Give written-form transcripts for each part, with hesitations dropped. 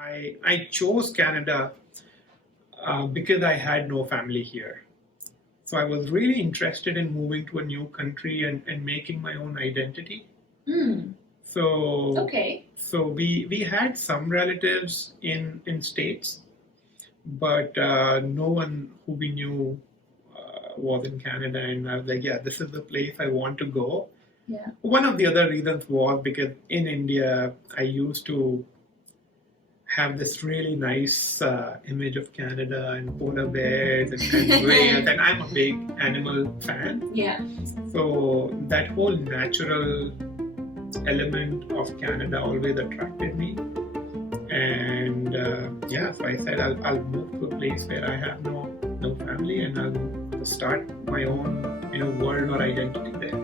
I chose Canada because I had no family here. So I was really interested in moving to a new country and making my own identity. So Okay. so we had some relatives in States, but no one who we knew was in Canada. And I was like, yeah, this is the place I want to go. Yeah. One of the other reasons was because in India, I used to have this really nice image of Canada and polar bears and whales, and I'm a big animal fan. Yeah. So that whole natural element of Canada always attracted me. And so I said I'll move to a place where I have no family, and I'll start my own world or identity there.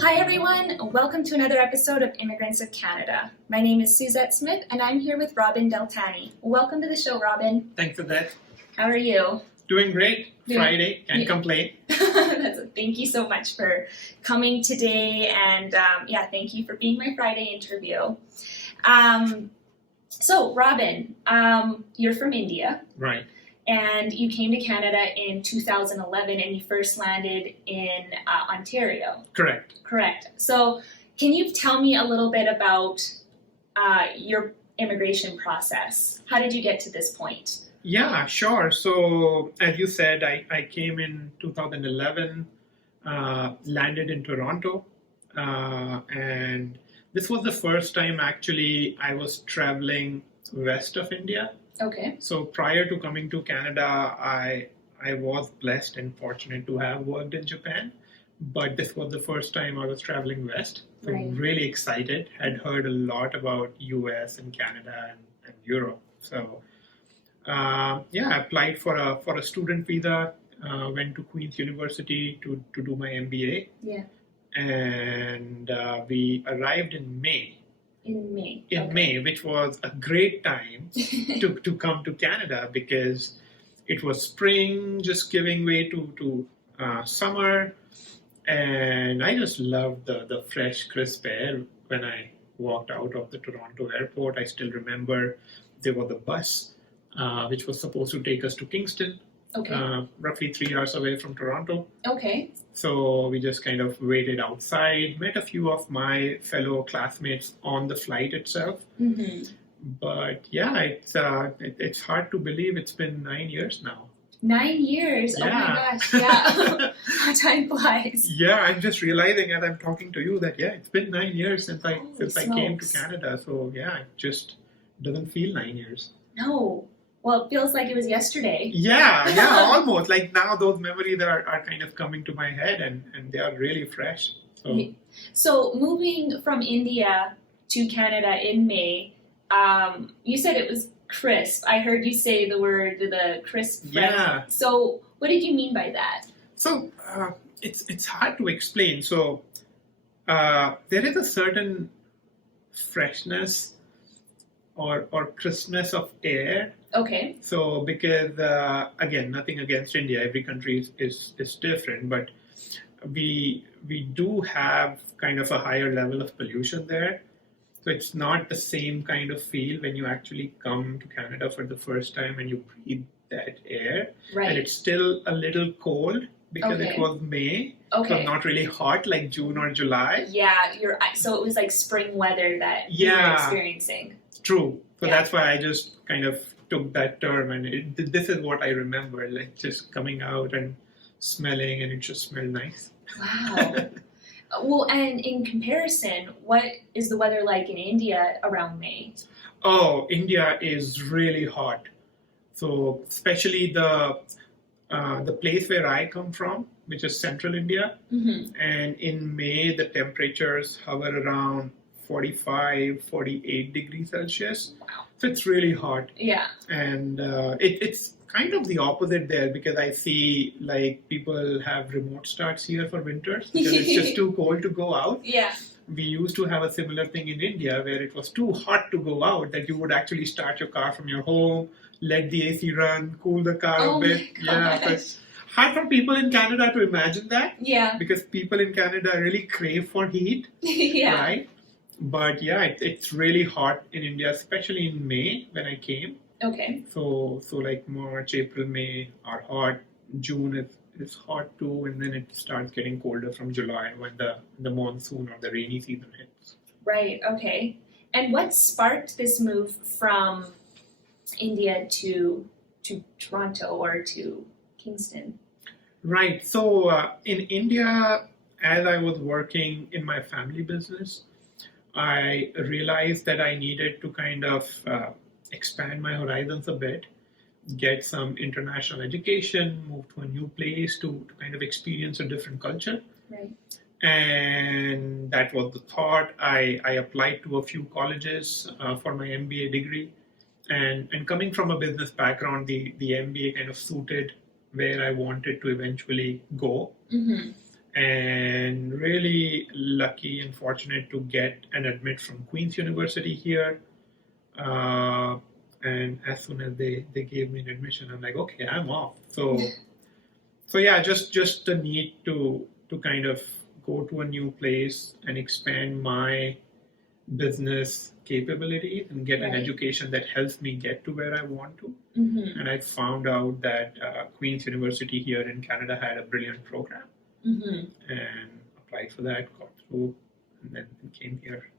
Hi everyone, welcome to another episode of Immigrants of Canada. My name is Suzette Smith and I'm here with Robin Daultani. Welcome to the show, Robin. Thanks for that. How are you? Doing great. Friday, can't complain. Thank you so much for coming today, and thank you for being my Friday interview. So Robin, you're from India. Right. And you came to Canada in 2011 and you first landed in Ontario. Correct. So can you tell me a little bit about your immigration process? How did you get to this point? Yeah, sure. So as you said, I came in 2011, landed in Toronto, and this was the first time actually I was traveling west of India. Okay. So prior to coming to Canada, I was blessed and fortunate to have worked in Japan, but this was the first time I was traveling west. So Right. Really excited. Had heard a lot about US and Canada and Europe. So I applied for a student visa. Went to Queen's University to do my MBA. Yeah. And we arrived in May. In May. In May, which was a great time to come to Canada because it was spring, just giving way to summer, and I just loved the fresh, crisp air when I walked out of the Toronto airport. I still remember there was a bus which was supposed to take us to Kingston, roughly 3 hours away from Toronto. Okay. So we just kind of waited outside, met a few of my fellow classmates on the flight itself. Mm-hmm. But yeah, it's hard to believe it's been 9 years now. 9 years? Yeah. Oh my gosh, yeah. How time flies. Yeah, I'm just realizing as I'm talking to you that, it's been 9 years since I came to smokes. Canada. So yeah, it just doesn't feel 9 years. No. Well, it feels like it was yesterday. Yeah, almost. Like now those memories are kind of coming to my head and they are really fresh. So moving from India to Canada in May, you said it was crisp. I heard you say the crisp. Yeah. So what did you mean by that? So it's hard to explain. So there is a certain freshness or crispness of air. Okay. So because again, nothing against India, every country is different, but we do have kind of a higher level of pollution there. So it's not the same kind of feel when you actually come to Canada for the first time and you breathe that air. Right. And it's still a little cold because it was May. Okay. So not really hot like June or July. Yeah, so it was like spring weather that you were experiencing. True. So that's why I just kind of took that term, and this is what I remember, like just coming out and smelling, and it just smelled nice. Wow. Well, and in comparison, what is the weather like in India around May? Oh, India is really hot. So especially the place where I come from, which is central India, and in May the temperatures hover around 45, 48 degrees Celsius. Wow. So it's really hot. Yeah. And it's kind of the opposite there because I see like people have remote starts here for winters because it's just too cold to go out. Yeah. We used to have a similar thing in India where it was too hot to go out that you would actually start your car from your home, let the AC run, cool the car a bit. My gosh. But hard for people in Canada to imagine that Yeah. because people in Canada really crave for heat, Yeah. right? But yeah, it's really hot in India, especially in May when I came. Okay. So like March, April, May are hot. June is hot too, and then it starts getting colder from July when the monsoon or the rainy season hits. Right. Okay. And what sparked this move from India to Toronto or to Kingston? Right. So in India, as I was working in my family business, I realized that I needed to kind of expand my horizons a bit, get some international education, move to a new place to kind of experience a different culture. Right. And that was the thought. I applied to a few colleges for my MBA degree. And coming from a business background, the MBA kind of suited where I wanted to eventually go. Mm-hmm. And really lucky and fortunate to get an admit from Queen's University here. And as soon as they gave me an admission, I'm like, okay, I'm off. So yeah, just the need to kind of go to a new place and expand my business capabilities and get an Right. education that helps me get to where I want to. Mm-hmm. And I found out that Queen's University here in Canada had a brilliant program. Mm-hmm. And applied for that, got through, and then came here.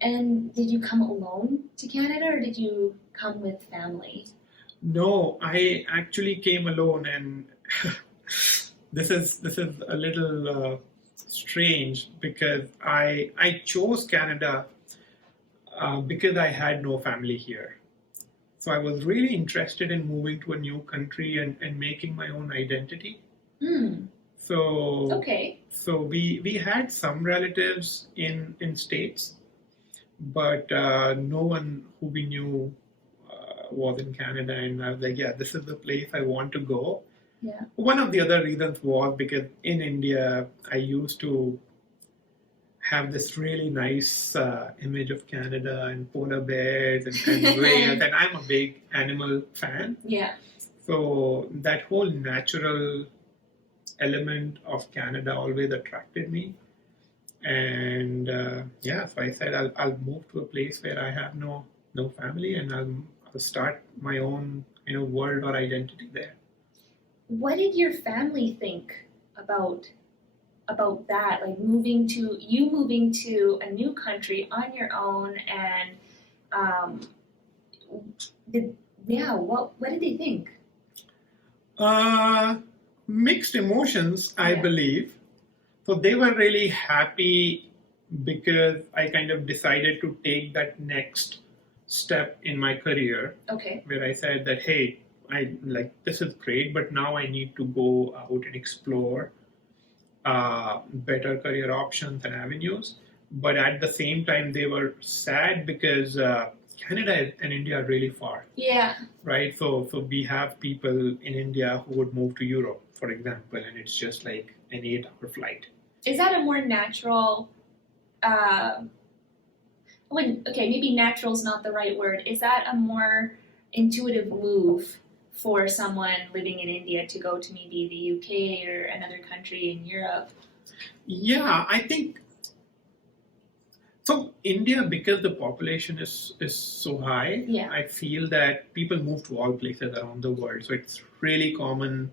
And did you come alone to Canada or did you come with family? No, I actually came alone, and this is a little strange because I chose Canada because I had no family here. So I was really interested in moving to a new country and making my own identity. Hmm. So Okay. So we had some relatives in States, but no one who we knew was in Canada, and I was like, yeah, this is the place I want to go. Yeah. One of the other reasons was because in India, I used to have this really nice image of Canada and polar bears and whales, and I'm a big animal fan. Yeah. So that whole natural element of Canada always attracted me. And yeah, so I said I'll move to a place where I have no family, and I'll start my own world or identity there. What did your family think about that? Like moving to a new country on your own, and what did they think? Mixed emotions, I Yeah. believe. So they were really happy because I kind of decided to take that next step in my career, Okay. where I said that, hey, this is great, but now I need to go out and explore better career options and avenues. But at the same time, they were sad because Canada and India are really far, Yeah. right? So we have people in India who would move to Europe, for example, and it's just like an 8-hour flight. Is that a more natural? Maybe natural is not the right word. Is that a more intuitive move for someone living in India to go to maybe the UK or another country in Europe? Yeah, I think so. India, because the population is so high, Yeah. I feel that people move to all places around the world. So it's really common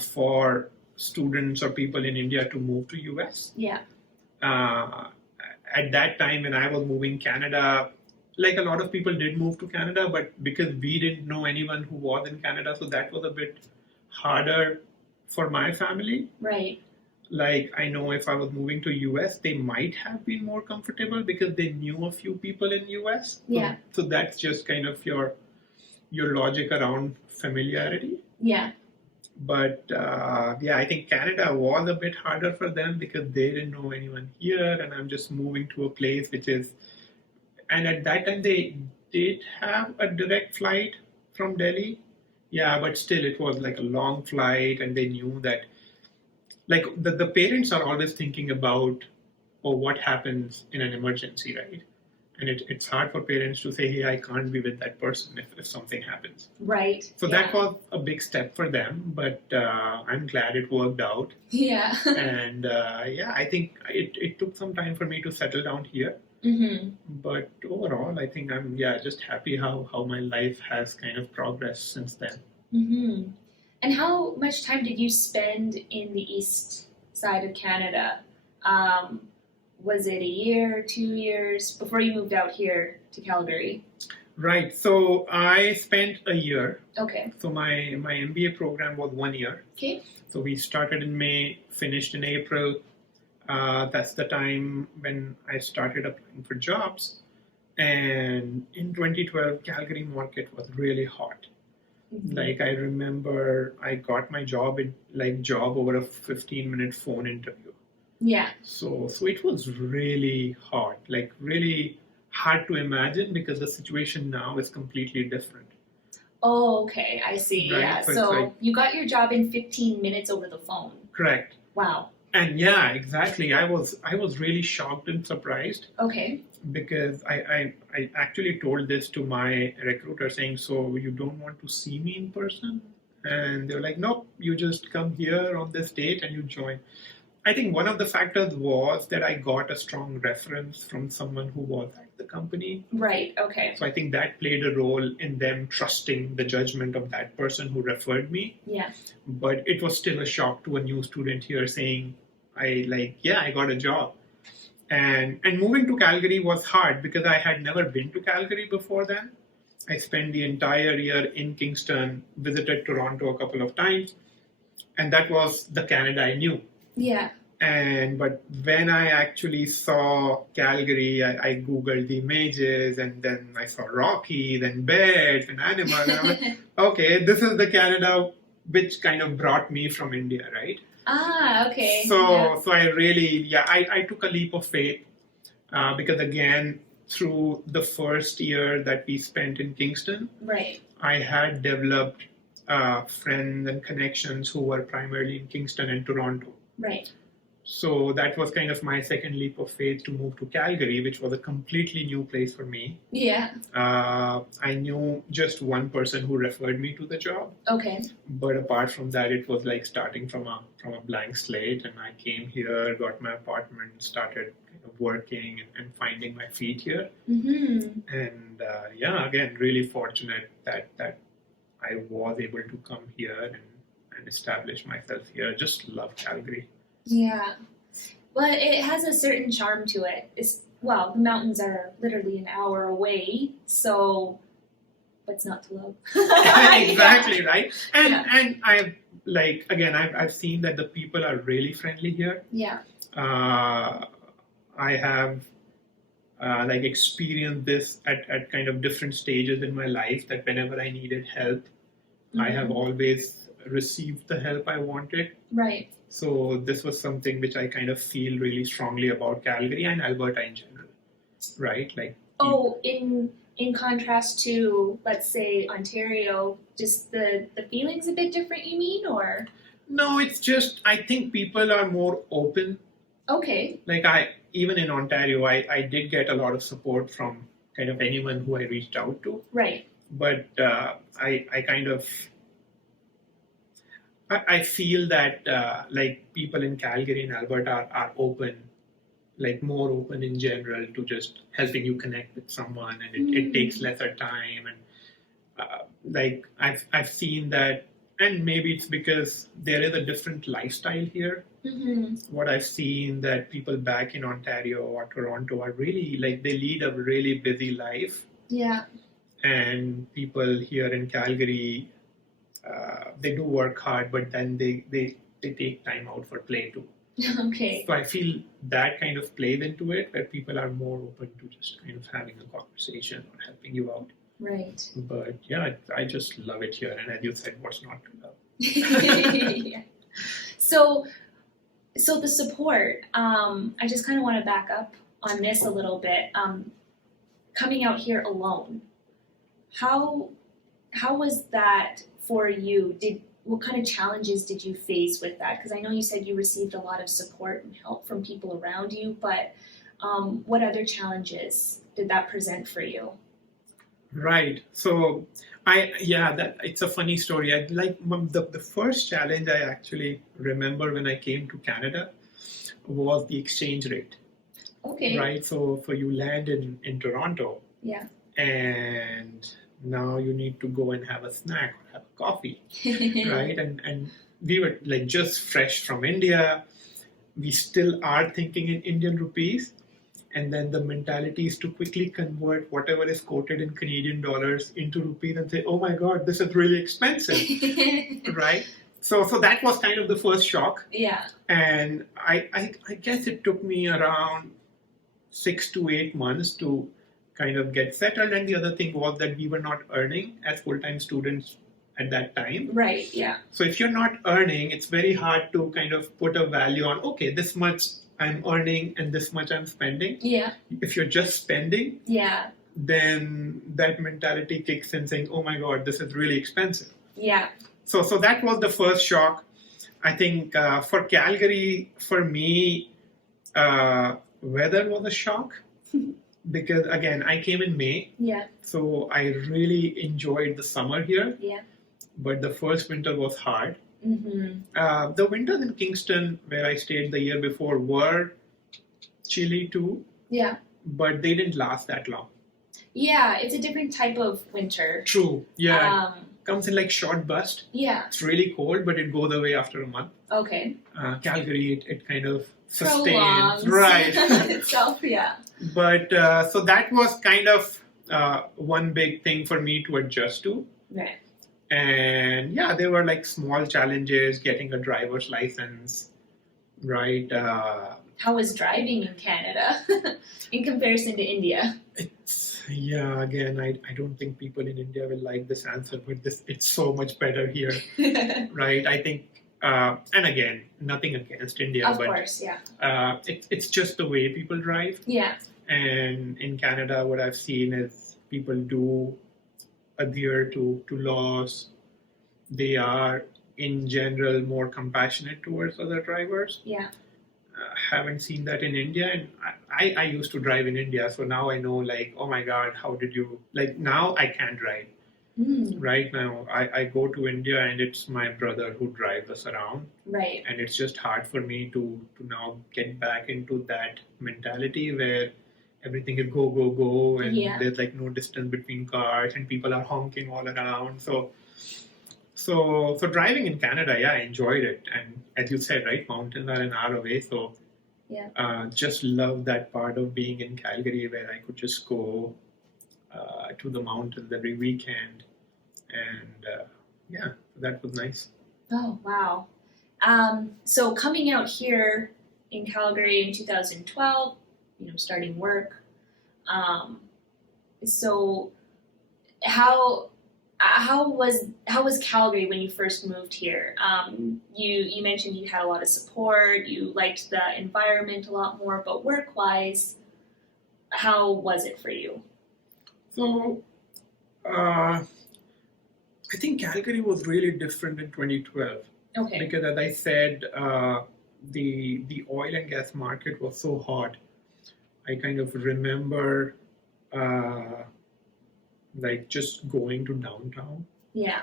for students or people in India to move to US. Yeah. At that time when I was moving Canada, like a lot of people did move to Canada, but because we didn't know anyone who was in Canada, so that was a bit harder for my family. Right. Like I know if I was moving to US, they might have been more comfortable because they knew a few people in US. Yeah. So that's just kind of your logic around familiarity. Yeah. But yeah, I think Canada was a bit harder for them because they didn't know anyone here, and I'm just moving to a place which is. And at that time, they did have a direct flight from Delhi. Yeah, but still, it was like a long flight, and they knew that. Like the parents are always thinking about, oh, what happens in an emergency, right? And it's hard for parents to say, hey, I can't be with that person if something happens. Right. So yeah. that was a big step for them, but I'm glad it worked out. Yeah. And I think it took some time for me to settle down here. Mm-hmm. But overall, I think I'm just happy how my life has kind of progressed since then. Mm-hmm. And how much time did you spend in the east side of Canada? Was it a year, 2 years before you moved out here to Calgary? Right. So I spent a year. Okay. So my MBA program was 1 year. Okay. So we started in May, finished in April. That's the time when I started applying for jobs. And in 2012, Calgary market was really hot. Mm-hmm. Like I remember I got my job over a 15-minute phone interview. Yeah. So it was really hard, like really hard to imagine because the situation now is completely different. Oh, okay. I see. Right? Yeah. So you got your job in 15 minutes over the phone. Correct. Wow. And yeah, exactly. I was really shocked and surprised. Okay. Because I actually told this to my recruiter saying, so you don't want to see me in person? And they were like, nope, you just come here on this date and you join. I think one of the factors was that I got a strong reference from someone who was at the company. Right, okay. So I think that played a role in them trusting the judgment of that person who referred me. Yeah. But it was still a shock to a new student here saying, I got a job. And moving to Calgary was hard because I had never been to Calgary before then. I spent the entire year in Kingston, visited Toronto a couple of times, and that was the Canada I knew. Yeah. But when I actually saw Calgary, I Googled the images, and then I saw Rockies and bears and animals. And I'm like, okay, this is the Canada which kind of brought me from India, right? Ah, okay. So I really, I took a leap of faith because again, through the first year that we spent in Kingston, right, I had developed friends and connections who were primarily in Kingston and Toronto. Right. So that was kind of my second leap of faith to move to Calgary, which was a completely new place for me. Yeah. I knew just one person who referred me to the job. Okay. But apart from that, it was like starting from a blank slate. And I came here, got my apartment, started kind of working and finding my feet here. Mm-hmm. And again, really fortunate that I was able to come here and establish myself here. Just love Calgary. Yeah. Well, it has a certain charm to it. The mountains are literally an hour away, so what's not to love? Exactly, right? And I've seen that the people are really friendly here. Yeah. I have experienced this at kind of different stages in my life that whenever I needed help, mm-hmm. I have always received the help I wanted. Right. So this was something which I kind of feel really strongly about Calgary and Alberta in general, right? In contrast to, let's say, Ontario, just the feeling's a bit different, you mean, or? No, it's just, I think people are more open. Okay. Even in Ontario, I did get a lot of support from kind of anyone who I reached out to. Right. But I feel that people in Calgary and Alberta are open, more open in general to just helping you connect with someone, and it takes lesser time. And I've seen that, and maybe it's because there is a different lifestyle here. Mm-hmm. What I've seen that people back in Ontario or Toronto are really they lead a really busy life. Yeah. And people here in Calgary, they do work hard, but then they take time out for play too. Okay. So I feel that kind of plays into it, where people are more open to just kind of having a conversation or helping you out. Right. But I just love it here. And as you said, what's not to love? Yeah. So the support, I just kind of want to back up on this a little bit. Coming out here alone, how was that for you? What kind of challenges did you face with that? Because I know you said you received a lot of support and help from people around you, but What other challenges did that present for you? Right. So that it's a funny story. I like the first challenge I actually remember when I came to Canada was the exchange rate. Okay. Right. So for you land in Toronto. Yeah. And now you need to go and have a snack or have a coffee. Right. And we were like just fresh from India. We still are thinking in Indian rupees. And then the mentality is to quickly convert whatever is quoted in Canadian dollars into rupees and say, oh my God, this is really expensive. Right? So that was kind of the first shock. Yeah. And I guess it took me around 6 to 8 months to kind of get settled. And the other thing was that we were not earning as full-time students at that time. Right, yeah. So if you're not earning, it's very hard to kind of put a value on, okay, this much I'm earning and this much I'm spending. Yeah. If you're just spending, yeah, then that mentality kicks in saying, oh my God, this is really expensive. Yeah. So that was the first shock. I think for Calgary, for me, weather was a shock because again, I came in May. Yeah. So I really enjoyed the summer here. Yeah. But the first winter was hard. Mm-hmm. The winters in Kingston, where I stayed the year before, were chilly too. Yeah. But they didn't last that long. Yeah, it's a different type of winter. True. Yeah. Comes in like short burst. Yeah. It's really cold, but it goes away after a month. Okay. Calgary, it kind of sustains. Prolongs Right. itself, yeah. But so that was kind of one big thing for me to adjust to. Right. And yeah, there were like small challenges getting a driver's license, right? How was driving in Canada in comparison to India? Again, I don't think people in India will like this answer, but it's so much better here, right? I think, and again, nothing against India, Of but course, yeah. It's just the way people drive. Yeah. And in Canada, what I've seen is people do adhere to laws. They are, in general, more compassionate towards other drivers. Yeah. Haven't seen that in India, and I used to drive in India, so now I know, like, oh my God, how did you, like, now I can't drive. Right now, I go to India and it's my brother who drives us around. Right. And it's just hard for me to now get back into that mentality where everything is go, go, go, and there's like no distance between cars and people are honking all around. So driving in Canada, yeah, I enjoyed it. And as you said, right, mountains are an hour away. So just love that part of being in Calgary where I could just go to the mountains every weekend. And that was nice. Oh, wow. So coming out here in Calgary in 2012, starting work. So how was Calgary when you first moved here? You mentioned you had a lot of support, you liked the environment a lot more, but work-wise, how was it for you? So, I think Calgary was really different in 2012. Okay. Because as I said, the oil and gas market was so hot. I kind of remember like just going to downtown. Yeah.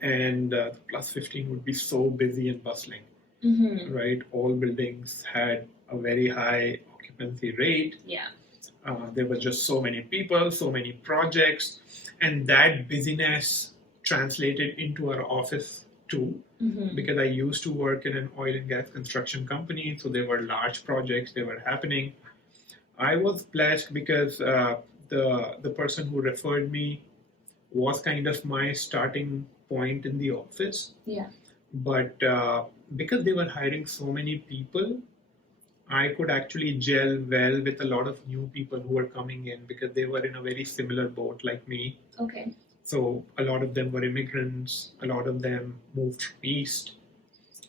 And plus 15 would be so busy and bustling. Right? All buildings had a very high occupancy rate. Yeah. There were just so many people, so many projects, and that busyness translated into our office too. Because I used to work in an oil and gas construction company, so there were large projects, they were happening. I was blessed because the person who referred me was kind of my starting point in the office. Yeah. But because they were hiring so many people, I could actually gel well with a lot of new people who were coming in because they were in a very similar boat like me. Okay. So a lot of them were immigrants, a lot of them moved from East.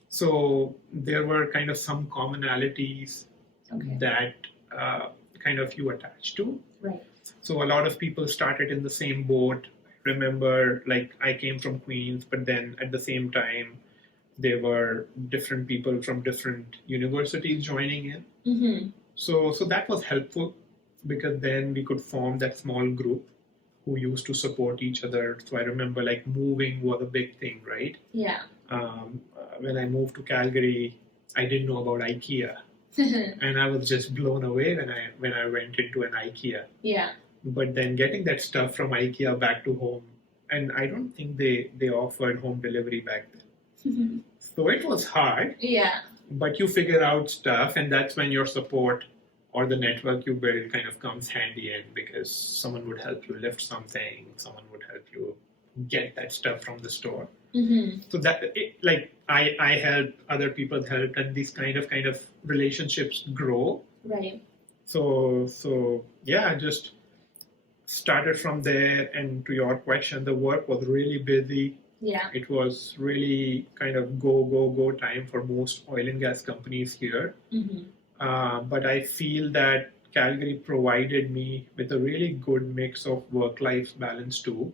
So there were kind of some commonalities that kind of you attach to. Right. So a lot of people started in the same boat. Remember, like I came from Queens, but then at the same time, there were different people from different universities joining in. So that was helpful because then we could form that small group who used to support each other. So I remember like moving was a big thing, right? Yeah. When I moved to Calgary, I didn't know about IKEA, and I was just blown away when I went into an IKEA. Yeah. But then getting that stuff from IKEA back to home, and I don't think they offered home delivery back then. So it was hard. Yeah. But you figure out stuff, and that's when your support or the network you build kind of comes handy in, because someone would help you lift something, someone would help you get that stuff from the store. So that I helped, other people helped, and these kind of relationships grow. Right. So yeah, I just started from there. And to your question, the work was really busy. Yeah. It was really kind of go time for most oil and gas companies here. But I feel that Calgary provided me with a really good mix of work-life balance too.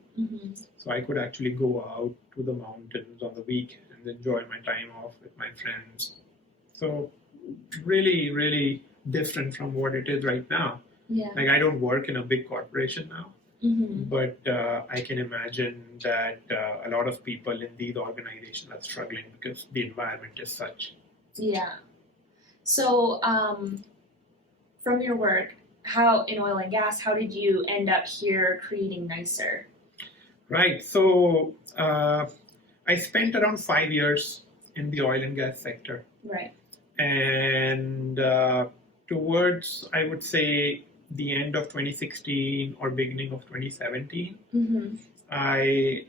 So I could actually go out to the mountains on the weekend and enjoy my time off with my friends. So really, really different from what it is right now. Yeah. Like I don't work in a big corporation now. But I can imagine that a lot of people in these organizations are struggling because the environment is such. Yeah. So, from your work, how in oil and gas, how did you end up here creating Nicerr? Right. So I spent around 5 years in the oil and gas sector. Right. And towards, I would say, the end of 2016 or beginning of 2017, I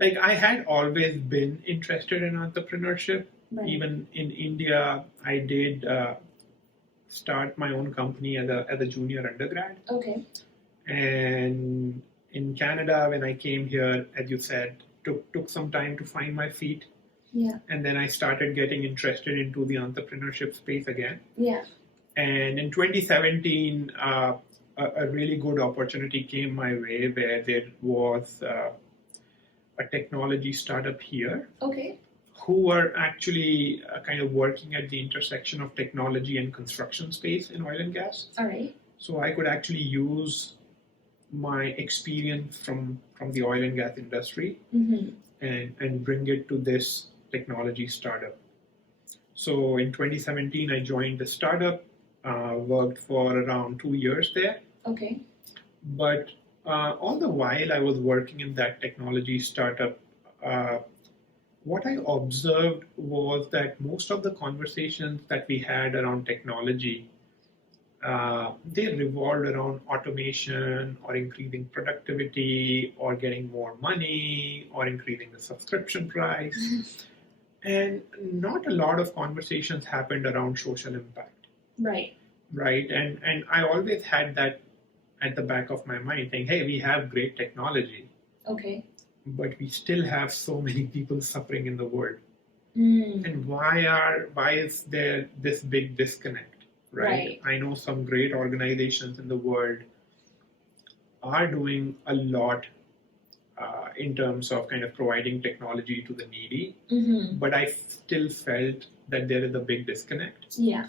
had always been interested in entrepreneurship. Right. Even in India, I did start my own company as a junior undergrad. Okay. And in Canada, when I came here, as you said, took some time to find my feet. Yeah. And then I started getting interested into the entrepreneurship space again. Yeah. And in 2017, a really good opportunity came my way where there was a technology startup here. Okay. Who were actually kind of working at the intersection of technology and construction space in oil and gas. All right. So I could actually use my experience from the oil and gas industry and bring it to this technology startup. So in 2017, I joined the startup, worked for around 2 years there. Okay. But all the while I was working in that technology startup, what I observed was that most of the conversations that we had around technology, they revolved around automation or increasing productivity or getting more money or increasing the subscription price. And not a lot of conversations happened around social impact. Right. Right. And I always had that at the back of my mind, saying, hey, we have great technology. Okay. But we still have so many people suffering in the world. And why is there this big disconnect? Right? I know some great organizations in the world are doing a lot in terms of kind of providing technology to the needy, but I still felt that there is a big disconnect. Yeah.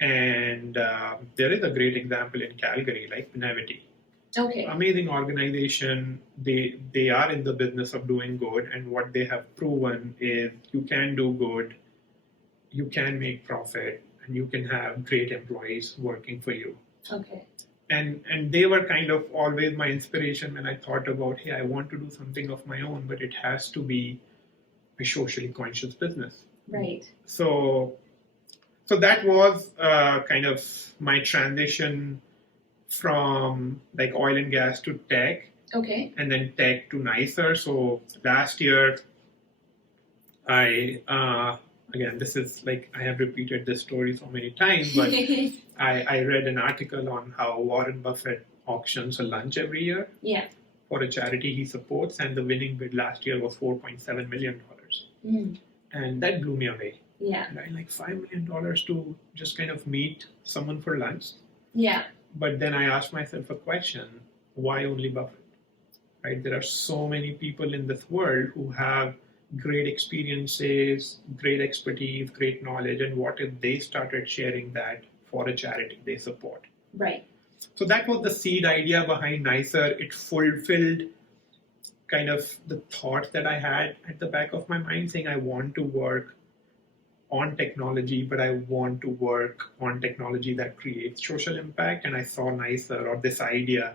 And there is a great example in Calgary, like Navity. Okay. Amazing organization. They are in the business of doing good, and what they have proven is you can do good, you can make profit, and you can have great employees working for you. Okay. And they were kind of always my inspiration when I thought about, hey, I want to do something of my own, but it has to be a socially conscious business. Right. So that was kind of my transition from like oil and gas to tech. Okay. And then tech to Nicerr. So last year, I again, this is like I have repeated this story so many times, but I read an article on how Warren Buffett auctions a lunch every year. Yeah. For a charity he supports, and the winning bid last year was $4.7 million. And that blew me away. Yeah. And like $5 million to just kind of meet someone for lunch. Yeah. But then I asked myself a question, why only Buffett? Right? There are so many people in this world who have great experiences, great expertise, great knowledge, and what if they started sharing that for a charity they support. Right. So that was the seed idea behind Nicerr. It fulfilled kind of the thought that I had at the back of my mind, saying I want to work on technology, but I want to work on technology that creates social impact. And I saw Nicerr, or this idea,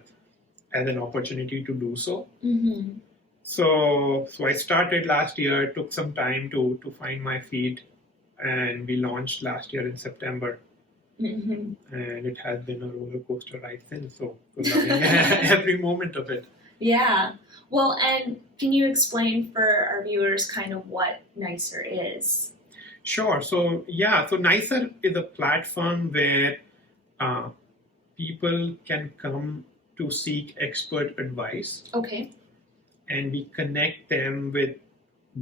as an opportunity to do so. Mm-hmm. So I started last year, took some time to find my feet, and we launched last year in September. Mm-hmm. And it has been a roller coaster ride since, so loving every moment of it. Yeah. Well, and can you explain for our viewers kind of what Nicerr is? Sure. So Nicerr is a platform where people can come to seek expert advice. Okay. And we connect them with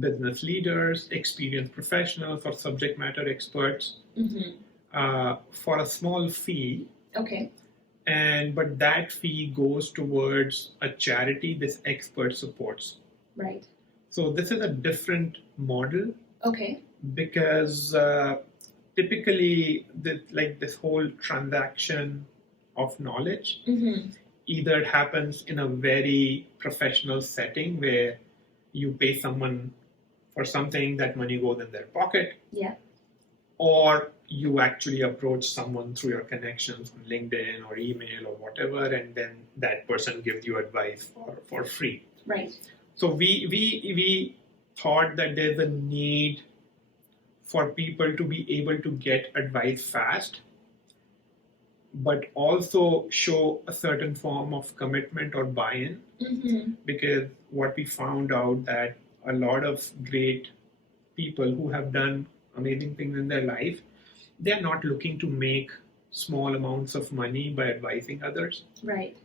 business leaders, experienced professionals, or subject matter experts for a small fee. Okay. But that fee goes towards a charity this expert supports. Right. So this is a different model. Okay. Because typically, this whole transaction of knowledge either happens in a very professional setting where you pay someone for something, that money goes in their pocket. Yeah. Or you actually approach someone through your connections on LinkedIn or email or whatever, and then that person gives you advice for free. Right. So we thought that there's a need for people to be able to get advice fast, but also show a certain form of commitment or buy-in. Because what we found out that a lot of great people who have done amazing things in their life, they're not looking to make small amounts of money by advising others. Right.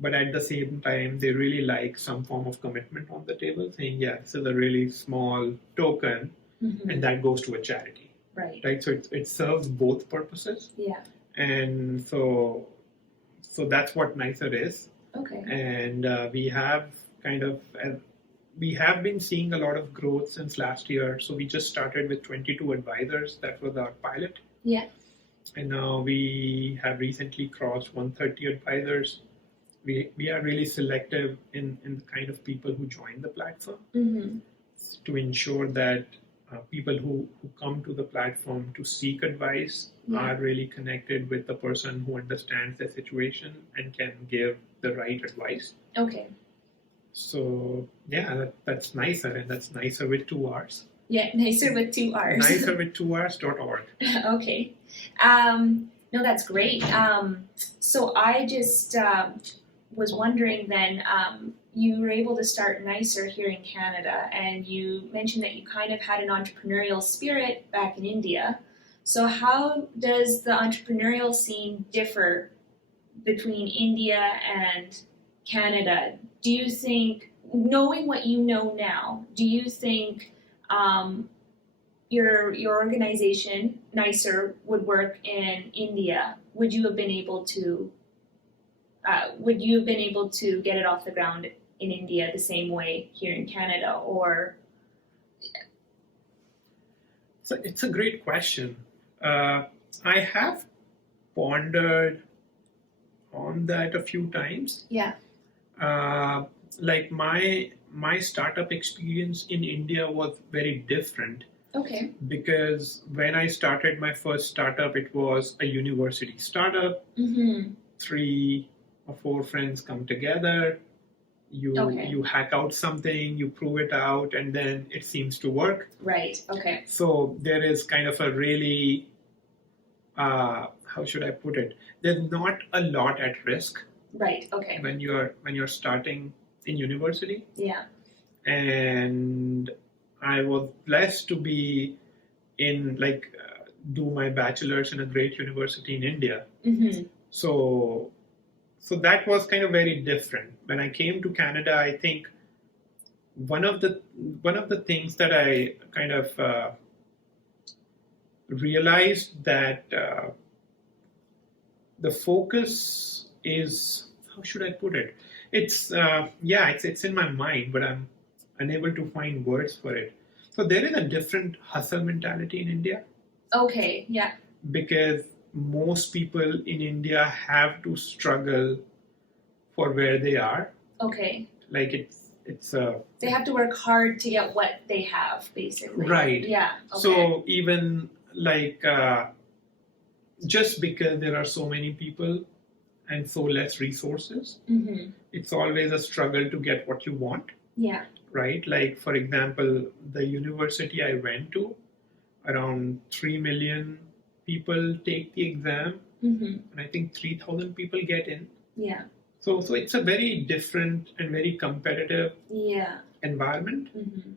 But at the same time, they really like some form of commitment on the table, saying, yeah, this is a really small token, and that goes to a charity. Right. So it serves both purposes. Yeah. And so that's what Nicerr is. Okay. And we have been seeing a lot of growth since last year. So we just started with 22 advisors. That was our pilot. Yeah. And now we have recently crossed 130 advisors. We are really selective in the kind of people who join the platform to ensure that people who come to the platform to seek advice are really connected with the person who understands their situation and can give the right advice. Okay. So that's Nicerr, and that's Nicerr with 2 R's. Yeah, Nicerr with 2 R's. Nicerr with 2 R's.org. Okay. No, that's great. So I just was wondering then, you were able to start Nicerr here in Canada, and you mentioned that you kind of had an entrepreneurial spirit back in India. So how does the entrepreneurial scene differ between India and Canada? Do you think, knowing what you know now, do you think your organization, Nicerr, would work in India? Would you have been able to get it off the ground in India the same way here in Canada, or? So it's a great question. I have pondered on that a few times. Yeah. Like my startup experience in India was very different. Okay. Because when I started my first startup, it was a university startup. 3 or 4 friends come together. You hack out something, you prove it out, and then it seems to work. Right. Okay. So there is kind of a really, how should I put it? There's not a lot at risk. Right. Okay. When you're starting in university. Yeah. And I was blessed to be in do my bachelor's in a great university in India. So that was kind of very different. When I came to Canada, I think one of the things that I kind of realized that the focus is, how should I put it? It's in my mind, but I'm unable to find words for it. So there is a different hustle mentality in India. Okay. Yeah. Because most people in India have to struggle for where they are. Okay. Like it's a They have to work hard to get what they have, basically. right. Yeah. Okay. So even like just because there are so many people and so less resources, Mm-hmm. it's always a struggle to get what you want. Yeah. Right? Like for example, the university I went to, around 3 million people take the exam, Mm-hmm. and I think 3,000 people get in. Yeah. So it's a very different and very competitive Yeah. environment. Mm-hmm.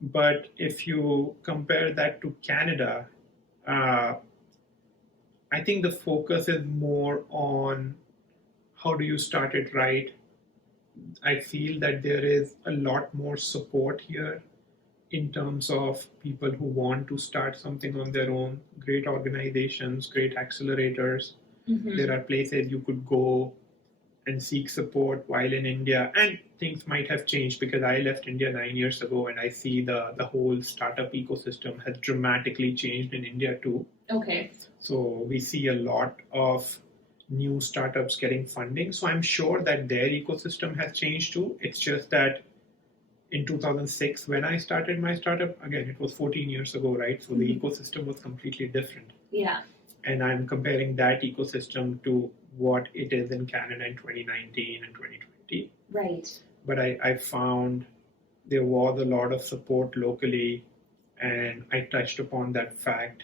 But if you compare that to Canada, I think the focus is more on how do you start it right. I feel that there is a lot more support here in terms of people who want to start something on their own, great organizations, great accelerators. Mm-hmm. There are places you could go and seek support, while in India, and things might have changed because I left India 9 years ago, and I see the whole startup ecosystem has dramatically changed in India too. Okay. So we see a lot of new startups getting funding. So I'm sure that their ecosystem has changed too. It's just that in 2006, when I started my startup, again, it was 14 years ago, right? So the ecosystem was completely different. Yeah. And I'm comparing that ecosystem to what it is in Canada in 2019 and 2020. Right. But I found there was a lot of support locally, and I touched upon that fact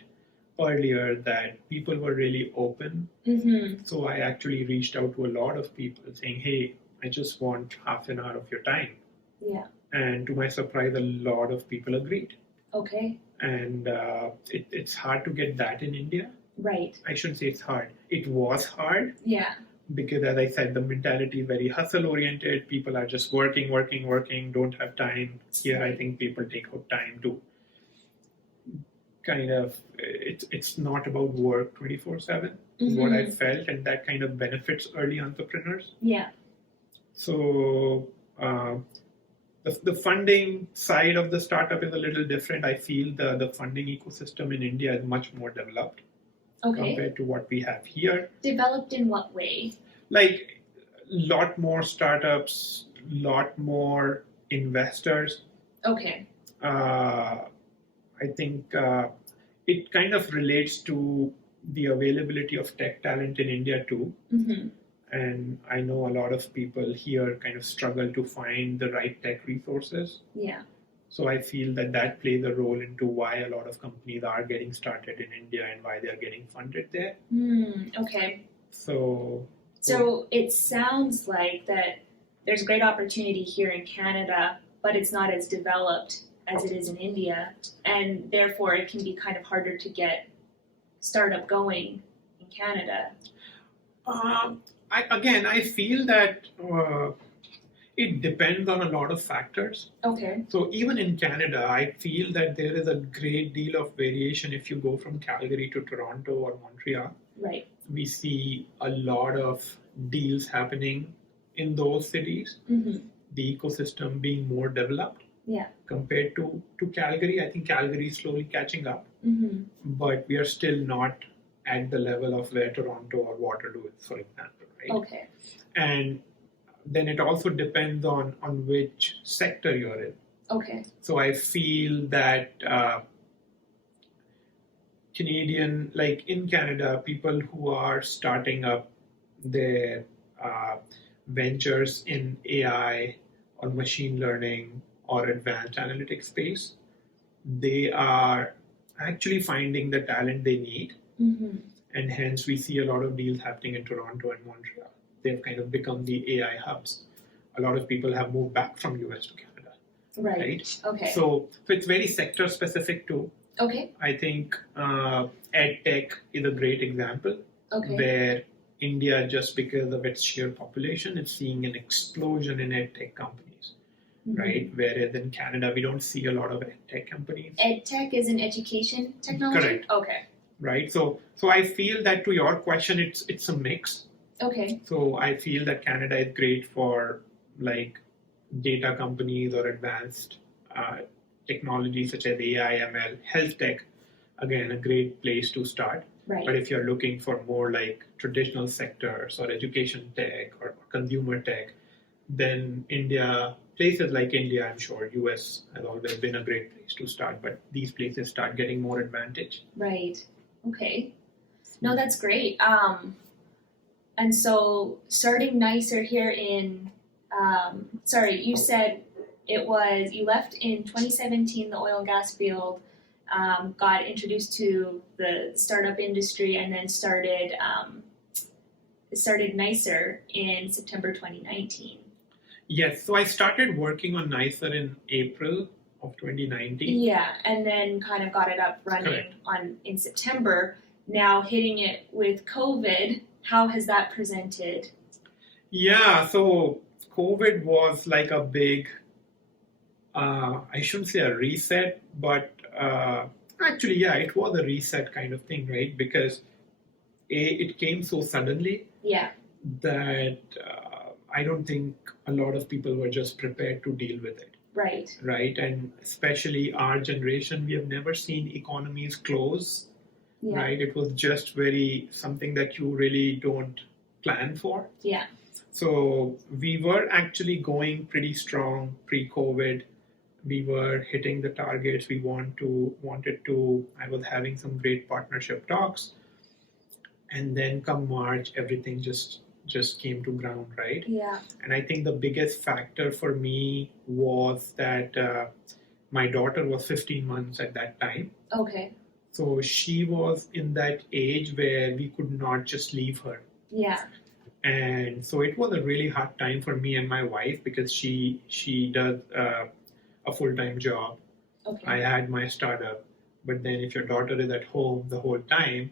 earlier that people were really open. Mm-hmm. So I actually reached out to a lot of people saying, hey, I just want half an hour of your time. Yeah. And to my surprise, a lot of people agreed. Okay. And it's hard to get that in India. Right. I shouldn't say it's hard. It was hard Yeah. because, as I said, the mentality is very hustle-oriented. People are just working, don't have time. Here, I think people take out time to kind of, it's not about work 24/7, is what I felt, and that kind of benefits early entrepreneurs. Yeah. So the funding side of the startup is a little different. I feel the funding ecosystem in India is much more developed compared to what we have here. Developed in what way? Like lot more startups, lot more investors. Okay. I think it kind of relates to the availability of tech talent in India too. Mm-hmm. And I know a lot of people here kind of struggle to find the right tech resources. Yeah. So I feel that plays a role into why a lot of companies are getting started in India and why they are getting funded there. Okay. So it sounds like that there's great opportunity here in Canada, but it's not as developed as it is in India, and therefore it can be kind of harder to get startup going in Canada. I feel that it depends on a lot of factors. Okay. So even in Canada, I feel that there is a great deal of variation if you go from Calgary to Toronto or Montreal. Right. We see a lot of deals happening in those cities. Mm-hmm. The ecosystem being more developed. Yeah. Compared to Calgary. I think Calgary is slowly catching up, but we are still not at the level of where Toronto or Waterloo is, for example, right? Okay. And then it also depends on which sector you're in. Okay. So I feel that Canadian, like in Canada, people who are starting up their ventures in AI or machine learning or advanced analytics space, they are actually finding the talent they need. And hence we see a lot of deals happening in Toronto and Montreal. They've kind of become the AI hubs. A lot of people have moved back from US to Canada. Right? Okay. So it's very sector specific too. Okay. I think ed tech is a great example where India, just because of its sheer population, is seeing an explosion in ed tech companies. Right? Whereas in Canada, we don't see a lot of ed tech companies. Ed tech is an education technology? Correct. Okay. Right? So I feel that to your question, it's a mix. Okay. So I feel that Canada is great for like data companies or advanced technologies such as AI, ML, health tech. Again, a great place to start. Right. But if you're looking for more like traditional sectors or education tech or consumer tech, then places like India, I'm sure US has always been a great place to start, but these places start getting more advantage. Right. Okay. No, that's great. And so starting Nicerr here in, you said you left in 2017, the oil and gas field, got introduced to the startup industry, and then started Nicerr in September 2019. Yes, so I started working on Nicerr in April of 2019. Yeah, and then kind of got it up running in September. Now hitting it with COVID, how has that presented? Yeah, so COVID was like a big, I shouldn't say a reset, but actually, yeah, it was a reset kind of thing, right? Because it came so suddenly that I don't think a lot of people were just prepared to deal with it. Right. Right, and especially our generation, we have never seen economies close. Yeah. Right, it was just something that you really don't plan for. Yeah. So we were actually going pretty strong pre-COVID. We were hitting the targets we wanted to. I was having some great partnership talks, and then come March, everything just came to ground, right? Yeah. And I think the biggest factor for me was that my daughter was 15 months at that time. Okay. So she was in that age where we could not just leave her. Yeah. And so it was a really hard time for me and my wife because she does a full-time job. Okay. I had my startup. But then if your daughter is at home the whole time,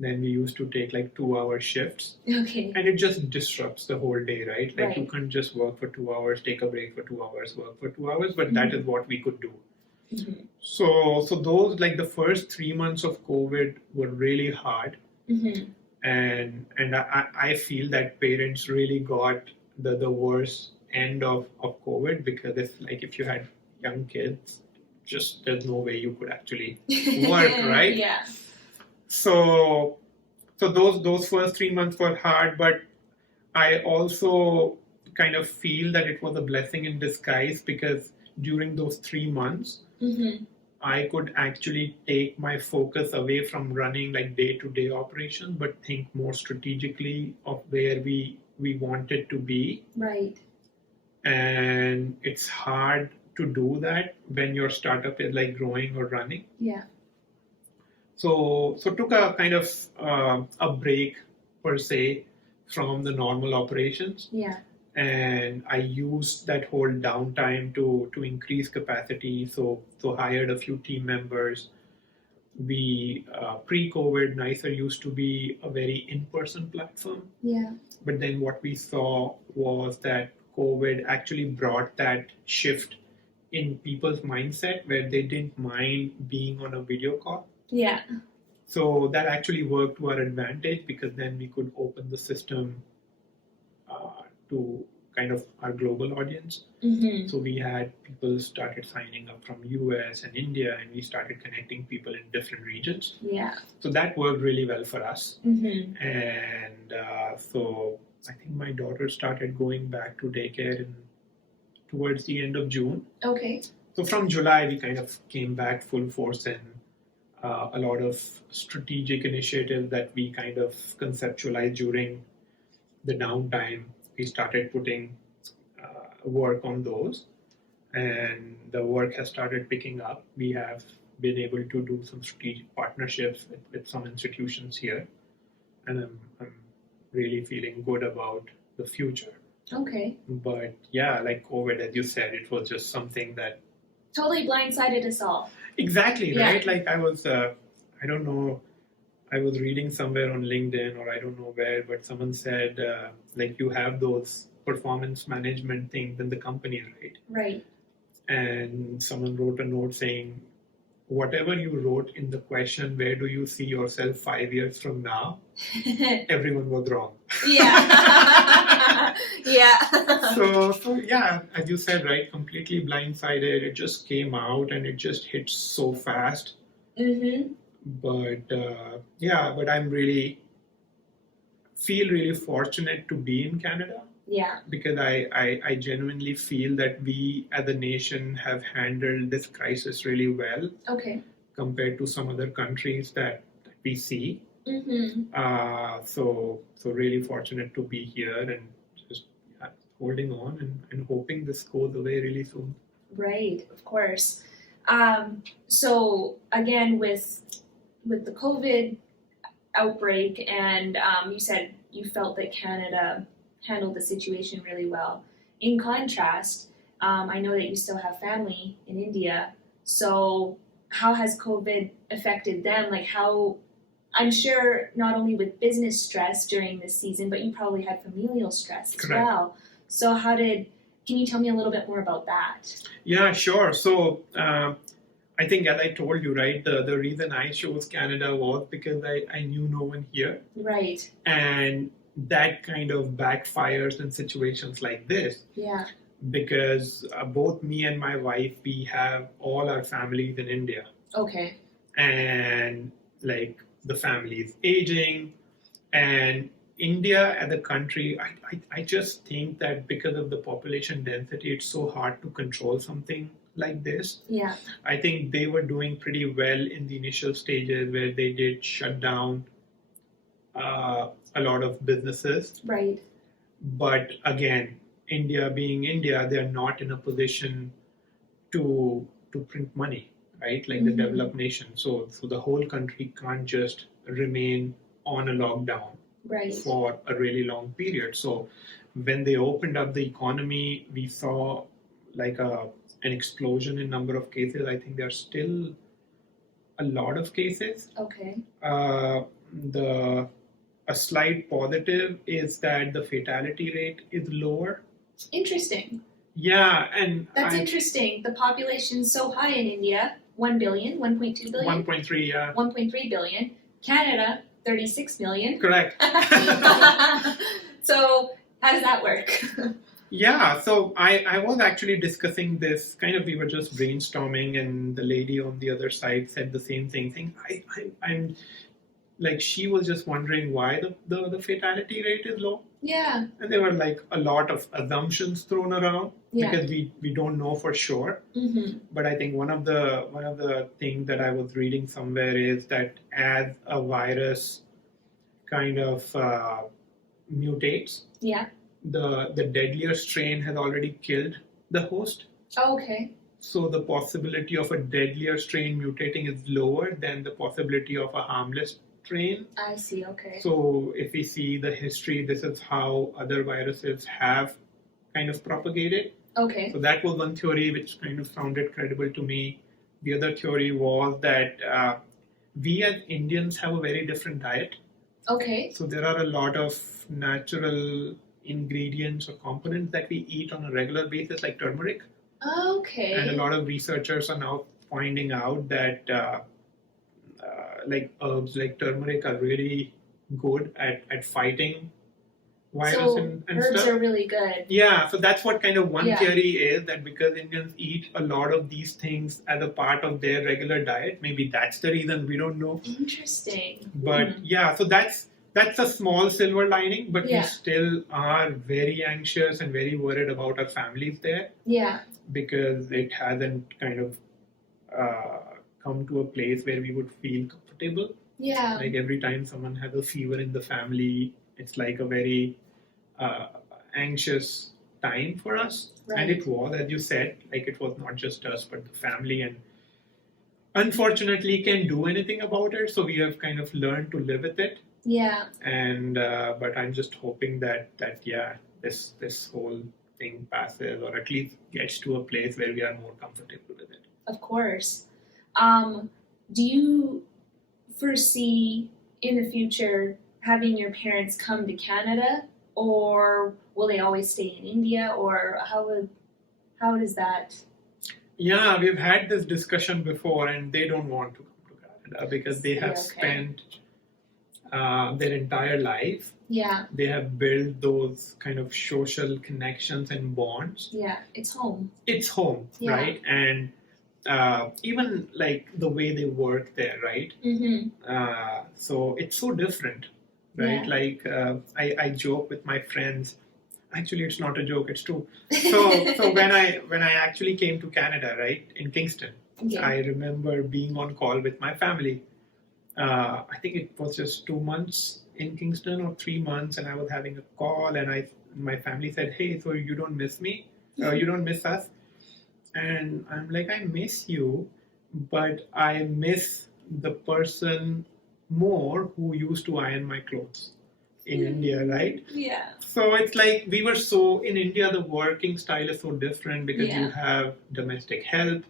then we used to take like 2-hour shifts. Okay. And it just disrupts the whole day, right? Like right. You can't just work for 2 hours, take a break for 2 hours, work for 2 hours, but that is what we could do. Mm-hmm. So those, like the first 3 months of COVID were really hard. Mm-hmm. And I feel that parents really got the worst end of COVID because if you had young kids, just there's no way you could actually work, right? Yeah. So those first 3 months were hard, but I also kind of feel that it was a blessing in disguise because during those 3 months, mm-hmm. I could actually take my focus away from running like day-to-day operations, but think more strategically of where we wanted to be. Right. And it's hard to do that when your startup is like growing or running. Yeah. So took a kind of a break per se from the normal operations. Yeah. And I used that whole downtime to increase capacity. So hired a few team members. We pre-COVID, Nicerr used to be a very in-person platform. Yeah. But then what we saw was that COVID actually brought that shift in people's mindset where they didn't mind being on a video call. Yeah. So that actually worked to our advantage because then we could open the system to kind of our global audience. Mm-hmm. So we had people started signing up from US and India, and we started connecting people in different regions. Yeah. So that worked really well for us. Mm-hmm. And so I think my daughter started going back to daycare towards the end of June. Okay. So from July, we kind of came back full force and a lot of strategic initiatives that we kind of conceptualized during the downtime. We started putting work on those, and the work has started picking up. We have been able to do some strategic partnerships with some institutions here, and I'm really feeling good about the future. Okay. But yeah, like COVID, as you said, it was just something that totally blindsided us all. Exactly, yeah. Right? Like I was, I don't know, I was reading somewhere on LinkedIn or I don't know where, but someone said, like you have those performance management things in the company, right? Right. And someone wrote a note saying, whatever you wrote in the question, where do you see yourself 5 years from now? Everyone was wrong. Yeah. Yeah. So yeah, as you said, right, completely blindsided. It just came out and it just hit so fast. Mm-hmm. But but I'm feel really fortunate to be in Canada Yeah. because I genuinely feel that we as a nation have handled this crisis really well Okay. compared to some other countries that we see. Mm-hmm. So really fortunate to be here and just holding on and hoping this goes away really soon. Right, of course. So again, with the COVID outbreak, and you said you felt that Canada handled the situation really well. In contrast, I know that you still have family in India. So how has COVID affected them? Like how, I'm sure not only with business stress during this season, but you probably had familial stress as Correct. well. So can you tell me a little bit more about that? Yeah, sure. So I think as I told you, right, the reason I chose Canada was because I knew no one here. Right. And that kind of backfires in situations like this. Yeah. Because both me and my wife, we have all our families in India. Okay. And like the family is aging, and India as a country, I just think that because of the population density, it's so hard to control something like this. Yeah. I think they were doing pretty well in the initial stages where they did shut down a lot of businesses. Right. But again, India being India, they're not in a position to print money, right? Like the developed nation. So the whole country can't just remain on a lockdown Right. for a really long period. So when they opened up the economy, we saw like an explosion in number of cases. I think there are still a lot of cases. Okay. A slight positive is that the fatality rate is lower. Interesting. Yeah, and that's interesting. The population's so high in India, 1 billion, 1.2 billion? 1.3, yeah. 1.3 billion. Canada, 36 million. Correct. So how does that work? Yeah, so I was actually discussing this, kind of we were just brainstorming, and the lady on the other side said the same thing, saying, I'm like, she was just wondering why the fatality rate is low. Yeah. And there were like a lot of assumptions thrown around because we don't know for sure. Mm-hmm. But I think one of the things that I was reading somewhere is that as a virus kind of mutates, the deadlier strain has already killed the host. Oh, okay. So the possibility of a deadlier strain mutating is lower than the possibility of a harmless strain. I see, okay. So if we see the history, this is how other viruses have kind of propagated. Okay. So that was one theory which kind of sounded credible to me. The other theory was that we as Indians have a very different diet. Okay. So there are a lot of natural ingredients or components that we eat on a regular basis, like turmeric. Okay. And a lot of researchers are now finding out that like herbs like turmeric are really good at fighting virus and herbs stuff. Are really good. Yeah, so that's what kind of one theory is, that because Indians eat a lot of these things as a part of their regular diet, maybe that's the reason, we don't know. Interesting. But so that's a small silver lining, but we still are very anxious and very worried about our families there. Yeah. Because it hasn't kind of come to a place where we would feel comfortable. Yeah. Like every time someone has a fever in the family, it's like a very anxious time for us. Right. And it was, as you said, like it was not just us, but the family. And unfortunately, can't do anything about it. So we have kind of learned to live with it. Yeah. And but I'm just hoping that this whole thing passes, or at least gets to a place where we are more comfortable with it. Of course. Do you foresee in the future having your parents come to Canada, or will they always stay in India, or how does that? Yeah, we've had this discussion before, and they don't want to come to Canada because they have spent their entire life. Yeah. They have built those kind of social connections and bonds. Yeah, it's home. It's home, right? And even like the way they work there, right? So it's so different, right? Yeah. Like I joke with my friends. Actually, it's not a joke; it's true. So when I actually came to Canada, right, in Kingston, I remember being on call with my family. I think it was just 2 months in Kingston or 3 months, and I was having a call, and my family said, "Hey, so you don't miss me? You don't miss us?" And I'm like, "I miss you, but I miss the person more who used to iron my clothes in India, right?" Yeah. So it's like we were so in India, the working style is so different because Yeah. you have domestic help.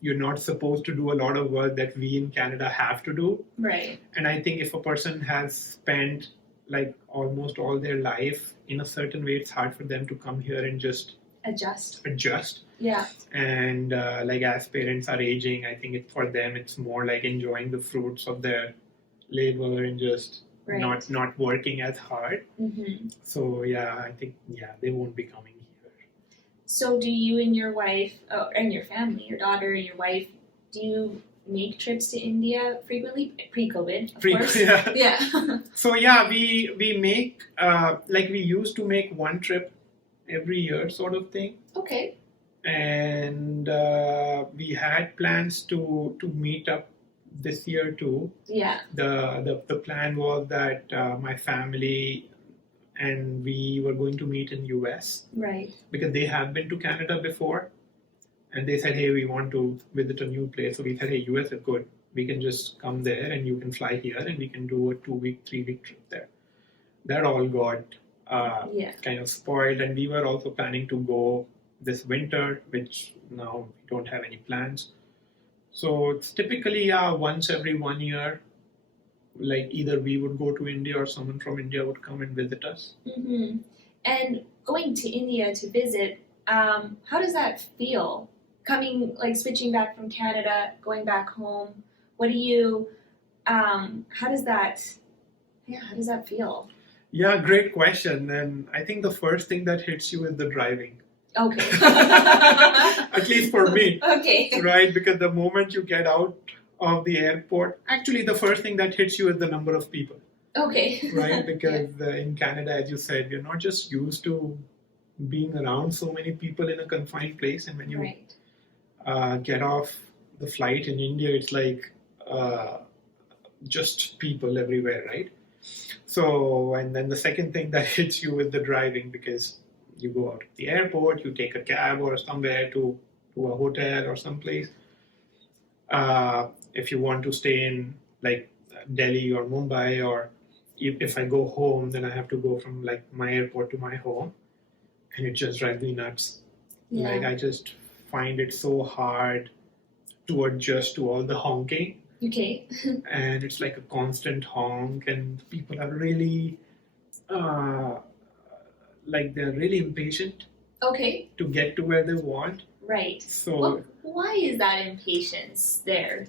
You're not supposed to do a lot of work that we in Canada have to do. Right. And I think if a person has spent like almost all their life in a certain way, it's hard for them to come here and just adjust. Yeah. And like as parents are aging, I think for them it's more like enjoying the fruits of their labor and just not working as hard. So yeah, I think they won't be coming here. So do you and your wife and your family, your daughter, your wife, do you make trips to India frequently? Pre-COVID, of course. Yeah. So yeah, we make like we used to make one trip every year, sort of thing. Okay. And we had plans to meet up this year too. Yeah. The plan was that my family and we were going to meet in US. Right. Because they have been to Canada before. And they said, hey, we want to visit a new place. So we said, hey, US is good. We can just come there and you can fly here and we can do a 2-week, 3-week trip there. That all got kind of spoiled. And we were also planning to go this winter, which now we don't have any plans. So it's typically once every 1 year, like either we would go to India or someone from India would come and visit us. And going to India to visit, how does that feel? Coming, like switching back from Canada, going back home, what do you, how does that feel? Yeah, great question. And I think the first thing that hits you is the driving. Okay. At least for me. Okay. Right, because the moment you get out of the airport, actually the first thing that hits you is the number of people. Okay. Right, because in Canada, as you said, you're not just used to being around so many people in a confined place. And when you get off the flight in India, it's like just people everywhere, right? So, and then the second thing that hits you is the driving, because you go out of the airport, you take a cab or somewhere to a hotel or someplace. If you want to stay in like Delhi or Mumbai, or if I go home, then I have to go from like my airport to my home, and it just drives me nuts. Yeah. Like I just find it so hard to adjust to all the honking. Okay. And it's like a constant honk, and people are really like they're really impatient. Okay. To get to where they want. Right. So well, why is that impatience there?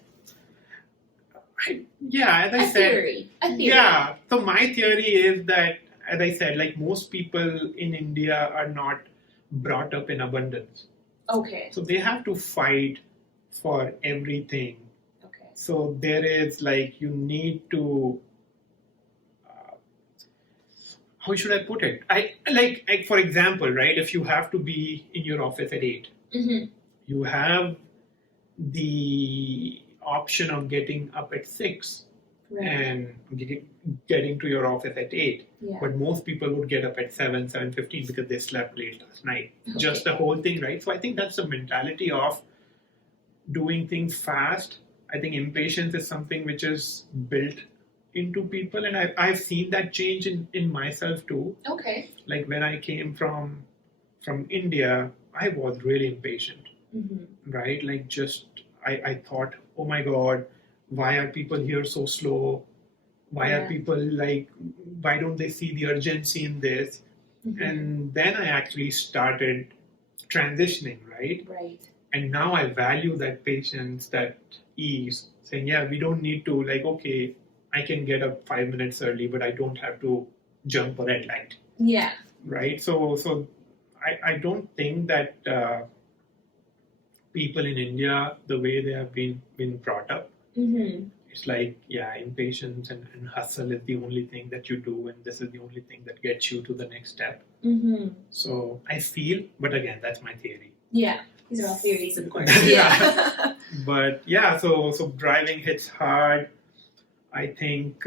As I said, a theory. Yeah. So my theory is that, as I said, like most people in India are not brought up in abundance. Okay. So they have to fight for everything. Okay. So there is like you need to. How should I put it? I like for example, right? If you have to be in your office at 8, you have the option of getting up at 6 and getting to your office at 8. Yeah. But most people would get up at 7, 7:15 because they slept late last night. Okay. Just the whole thing, right? So I think that's the mentality of doing things fast. I think impatience is something which is built into people, and I've seen that change in myself too. Okay. Like when I came from India, I was really impatient, right? Like just I thought, oh my God, why are people here so slow? Why are people like, why don't they see the urgency in this? And then I actually started transitioning, right? Right. And now I value that patience, that ease, saying, yeah, we don't need to like, okay, I can get up 5 minutes early, but I don't have to jump a red light. Yeah. Right. So I don't think that people in India, the way they have been brought up, Mm-hmm. it's like, impatience and hustle is the only thing that you do, and this is the only thing that gets you to the next step. Mm-hmm. So I feel, but again, that's my theory. Yeah, these are all theories, of course. Yeah. But yeah, so driving hits hard. I think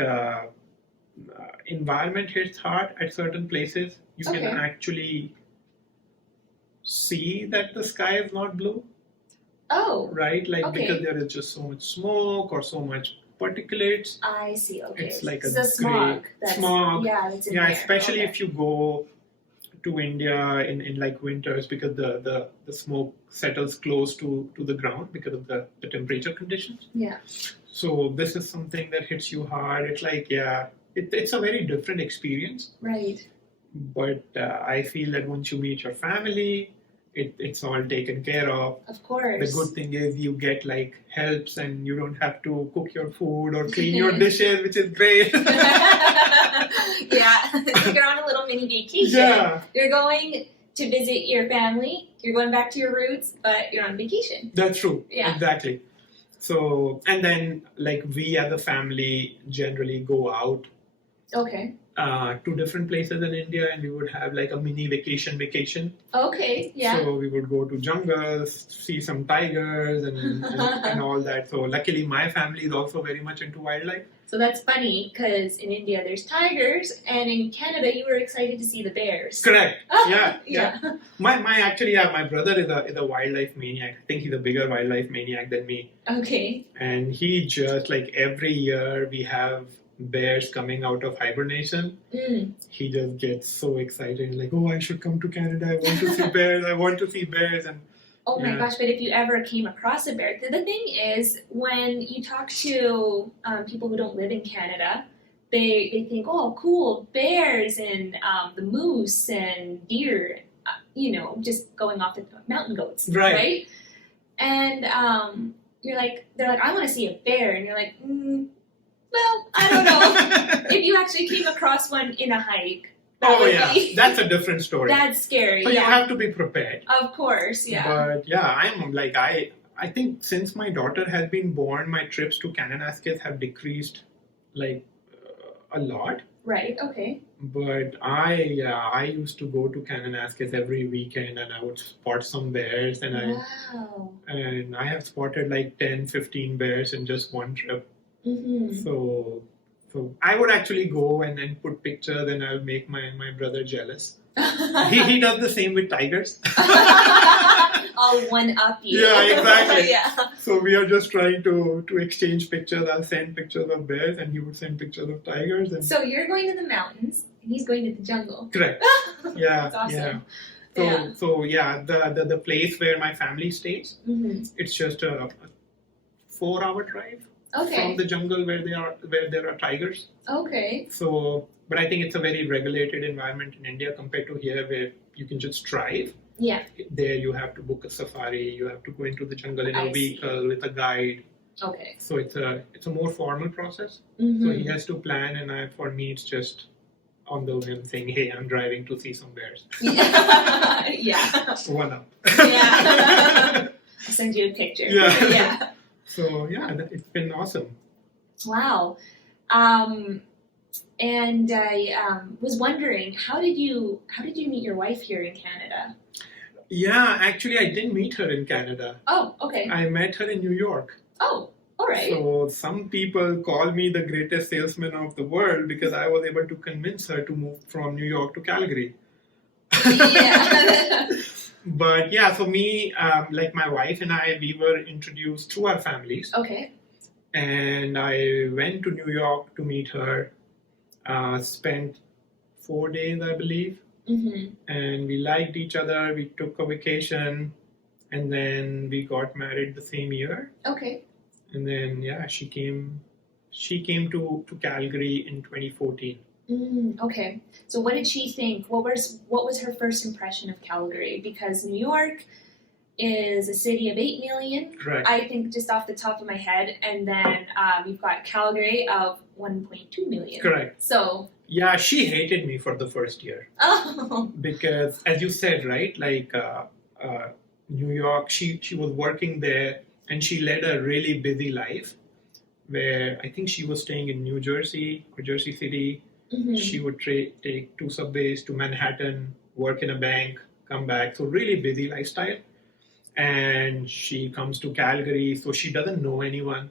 environment hits hard at certain places. You can Okay. actually see that the sky is not blue, Oh, right? Like Okay. because there is just so much smoke or so much particulates. I see. Okay. It's like It's a the smog. gray smog. Yeah, that's in Yeah, there. especially Okay. if you go to India in like winters, because the smoke settles close to the ground because of the temperature conditions. Yeah. So this is something that hits you hard. It's like, it's a very different experience. Right. But I feel that once you meet your family, it's all taken care of. Of course. The good thing is you get like helps and you don't have to cook your food or clean your dishes, which is great. Yeah, you're on a little mini vacation. Yeah, You're going to visit your family. You're going back to your roots, but you're on vacation. that's true. Yeah. Exactly. So, and then like we as a family generally go out Okay. to different places in India, and we would have like a mini vacation. Okay. Yeah. So we would go to jungles, see some tigers and all that. So luckily my family is also very much into wildlife. So that's funny because in India there's tigers, and in Canada you were excited to see the bears. Correct. Oh, Yeah. My brother is a wildlife maniac. I think he's a bigger wildlife maniac than me. Okay. And he just like every year we have bears coming out of hibernation. Mm. He just gets so excited, like, oh, I should come to Canada. I want to see bears. I want to see bears. And Oh my Yeah. gosh, but if you ever came across a bear, the thing is, when you talk to people who don't live in Canada, they think, oh, cool, bears and the moose and deer, just going off the mountain goats, Right. And they're like, I want to see a bear, and you're like, well, I don't know. If you actually came across one in a hike, that would be- that's a different story. that's scary. So you Yeah, have to be prepared. of course, yeah. But yeah, I'm like I think since my daughter has been born, my trips to Kananaskis have decreased like a lot. Right. Okay. But I used to go to Kananaskis every weekend, and I would spot some bears, and Wow. I have spotted like 10, 15 bears in just one trip. Mm-hmm. So I would actually go and then put pictures, and I'll make my brother jealous. He does the same with tigers. I'll one up you. Yeah, exactly. Yeah. So we are just trying to exchange pictures. I'll send pictures of bears, and he would send pictures of tigers. And So you're going to the mountains, and he's going to the jungle. correct. Yeah. That's awesome. Yeah. So the place where my family stays, Mm-hmm. it's just a 4-hour drive from Okay. the jungle where there are tigers. Okay. So, but I think it's a very regulated environment in India compared to here, where you can just drive. Yeah. There you have to book a safari. You have to go into the jungle in I a vehicle with a guide. Okay. So it's a more formal process. Mm-hmm. So he has to plan, and for me it's just on the whim saying, hey, I'm driving to see some bears. Yeah. One up. Yeah. I'll send you a picture. Yeah. Yeah. So yeah, it's been awesome. Wow. And I was wondering, how did you meet your wife here in Canada? Yeah, actually I didn't meet her in Canada. Oh, okay. I met her in New York. Oh, all right. So some people call me the greatest salesman of the world because I was able to convince her to move from New York to Calgary. Yeah. But yeah, so me, like my wife and I, we were introduced through our families. Okay. And I went to New York to meet her, spent 4 days, I believe. Mm-hmm. And we liked each other, we took a vacation, and then we got married the same year. Okay. And then, yeah, she came to Calgary in 2014. Okay. So what did she think? What was her first impression of Calgary? Because New York is a city of 8 million, Correct. I think, just off the top of my head, and then you've got Calgary of 1.2 million. Correct. So. Yeah, she hated me for the first year. Oh. Because, as you said, right, like New York. She was working there, and she led a really busy life. Where I think she was staying in New Jersey or Jersey City. She would take 2 subways to Manhattan, work in a bank, come back. So really busy lifestyle. And she comes to Calgary, so she doesn't know anyone,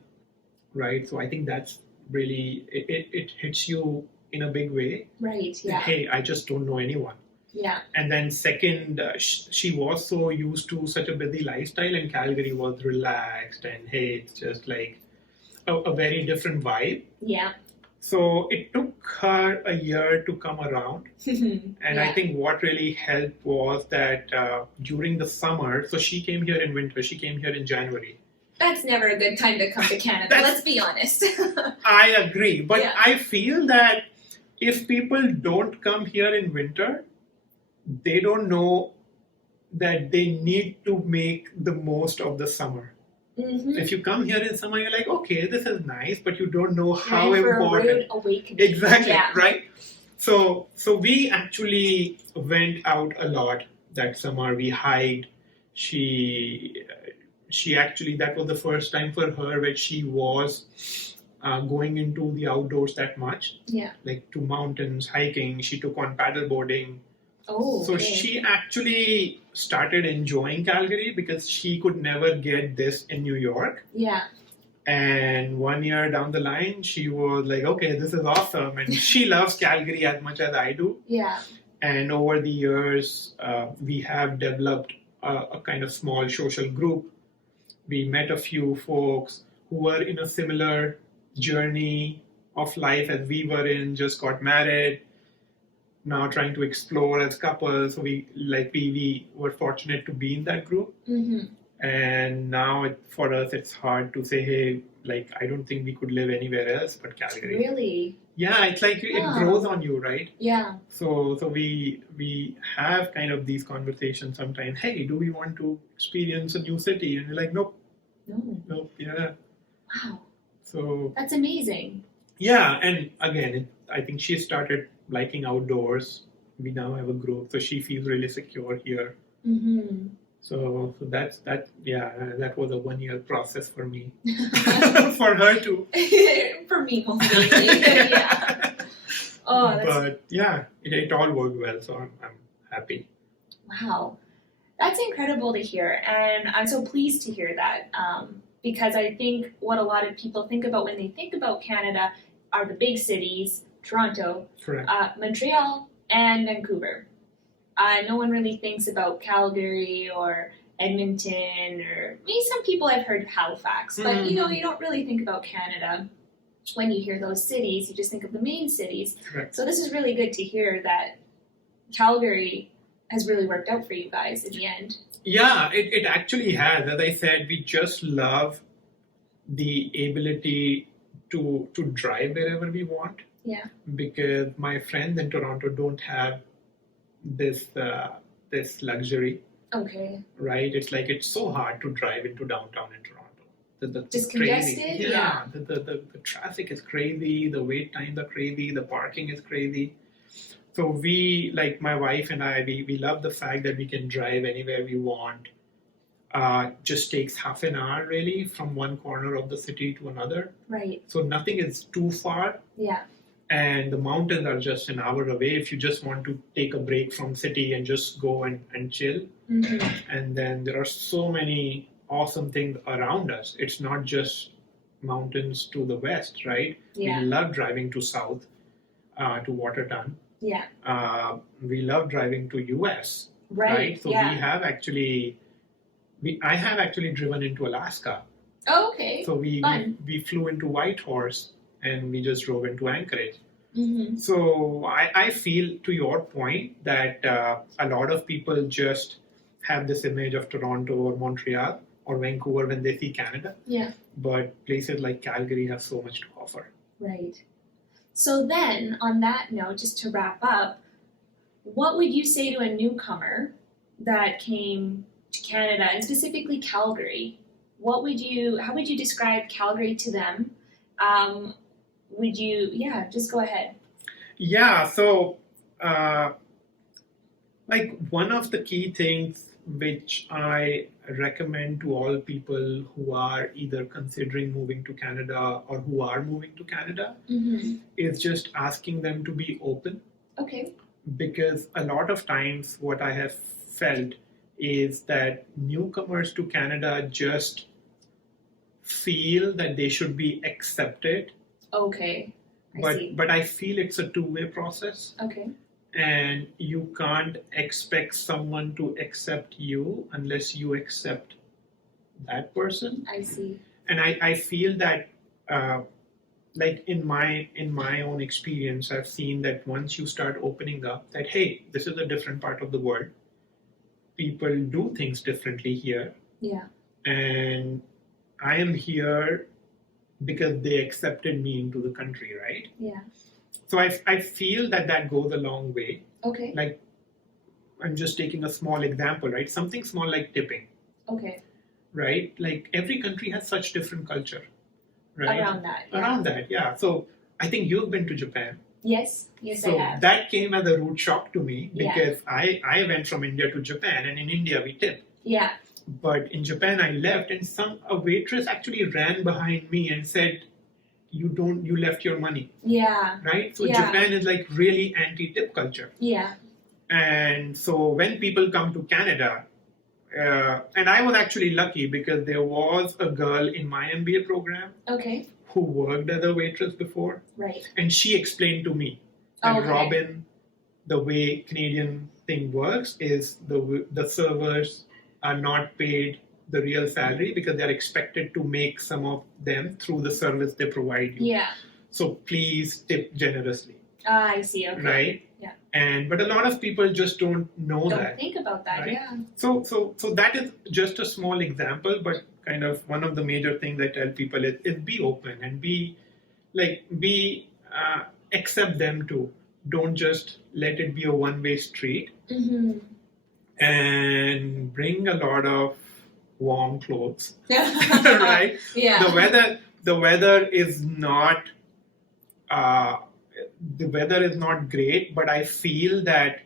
right? So I think that's really, it hits you in a big way. Right, yeah. Hey, I just don't know anyone. Yeah. And then second, she was so used to such a busy lifestyle, and Calgary was relaxed, and hey, it's just like a very different vibe. Yeah. So it took her a year to come around. And Yeah. I think what really helped was that during the summer, so she came here in winter, she came here in January. That's never a good time to come to Canada, let's be honest. I agree. But Yeah. I feel that if people don't come here in winter, they don't know that they need to make the most of the summer. If you come here in summer, you're like, okay, this is nice, but you don't know how You're in for important. a rude awakening. Exactly, Yeah. right? So we actually went out a lot that summer. We hiked. She actually, that was the first time for her where she was going into the outdoors that much. Yeah. Like to mountains, hiking. She took on paddleboarding. Oh, So okay. she actually started enjoying Calgary because she could never get this in New York. Yeah. And 1 year down the line, she was like, okay, this is awesome. And she loves Calgary as much as I do. Yeah. And over the years, we have developed a kind of small social group. We met a few folks who were in a similar journey of life as we were in, just got married, now trying to explore as couples. So we were fortunate to be in that group. And now for us, it's hard to say, hey, like, I don't think we could live anywhere else but Calgary. Really? Yeah, it's like it grows on you, right? Yeah. So we have kind of these conversations sometimes. Hey, do we want to experience a new city? And we're like, nope, No. yeah. Wow. So That's amazing. yeah, and again, I think she started liking outdoors. We now have a group, so she feels really secure here. So that was a 1 year process for me, for her too. For me, mostly. Yeah. Oh, that's But yeah, it all worked well, so I'm happy. wow. That's incredible to hear, and I'm so pleased to hear that because I think what a lot of people think about when they think about Canada are the big cities, Toronto, Correct. Montreal, and Vancouver. No one really thinks about Calgary or Edmonton, or maybe some people I've heard of Halifax, but you don't really think about Canada when you hear those cities. You just think of the main cities. Correct. So this is really good to hear that Calgary has really worked out for you guys in the end. Yeah, it actually has. As I said, we just love the ability to drive wherever we want. Yeah. Because my friends in Toronto don't have this luxury, Okay. right? It's like it's so hard to drive into downtown in Toronto. The Just crazy. congested? Yeah. The traffic is crazy. The wait times are crazy. The parking is crazy. So we, like my wife and I, we love the fact that we can drive anywhere we want. Just takes half an hour really from one corner of the city to another. Right. So nothing is too far. Yeah. And the mountains are just an hour away if you just want to take a break from city and just go and chill. And then there are so many awesome things around us. It's not just mountains to the west, right? Yeah. We love driving to south, to Watertown. Yeah. We love driving to US, Right. So yeah. I have actually driven into Alaska. Oh, okay. So Fun. we flew into Whitehorse and we just drove into Anchorage. Mm-hmm. So I feel, to your point, that a lot of people just have this image of Toronto or Montreal or Vancouver when they see Canada. Yeah. But places like Calgary have so much to offer. Right. So then, on that note, just to wrap up, what would you say to a newcomer that came to Canada, and specifically Calgary? How would you describe Calgary to them? Just go ahead. Yeah, so like one of the key things which I recommend to all people who are either considering moving to Canada or who are moving to Canada, is just asking them to be open. Okay. Because a lot of times what I have felt is that newcomers to Canada just feel that they should be accepted. Okay. But I feel it's a two-way process. Okay. And you can't expect someone to accept you unless you accept that person. I see. And I feel that, like in my own experience, I've seen that once you start opening up, that hey, this is a different part of the world. People do things differently here. Yeah. And I am here because they accepted me into the country, right? Yeah. So I feel that goes a long way. Okay. Like, I'm just taking a small example, right? Something small like tipping. Okay. Right? Like every country has such different culture, right? Around that. Yeah. Around that, yeah. So I think you've been to Japan. Yes, So I have. that came as a rude shock to me Yeah. because I went from India to Japan, and in India we tip. Yeah. But in Japan I left, and a waitress actually ran behind me and said, you left your money. Yeah. Right? So Yeah. Japan is like really anti-tip culture. Yeah. And so when people come to Canada, and I was actually lucky because there was a girl in my MBA program Okay. who worked as a waitress before, Right. and she explained to me that Okay. Robin, the way Canadian thing works is the servers are not paid the real salary because they're expected to make some of them through the service they provide you. Yeah. So please tip generously. I see. Okay. Right? Yeah. But a lot of people just don't know Don't that. think about that. Right? Yeah. So that is just a small example, but kind of one of the major things I tell people is be open and accept them too. Don't just let it be a one-way street. Mm-hmm. And bring a lot of warm clothes. Right? Yeah. The weather is not great, but I feel that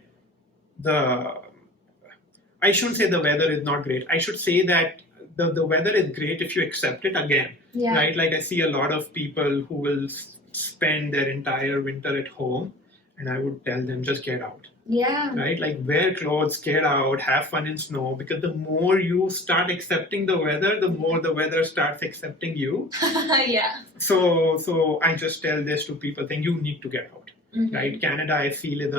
I shouldn't say the weather is not great. I should say that the weather is great if you accept it again. Yeah. Right? Like I see a lot of people who will spend their entire winter at home, and I would tell them just get out. Yeah. Right? Like wear clothes, get out, have fun in snow, because the more you start accepting the weather, the more the weather starts accepting you. Yeah. So I just tell this to people, think you need to get out. Mm-hmm. Right? Canada, I feel, is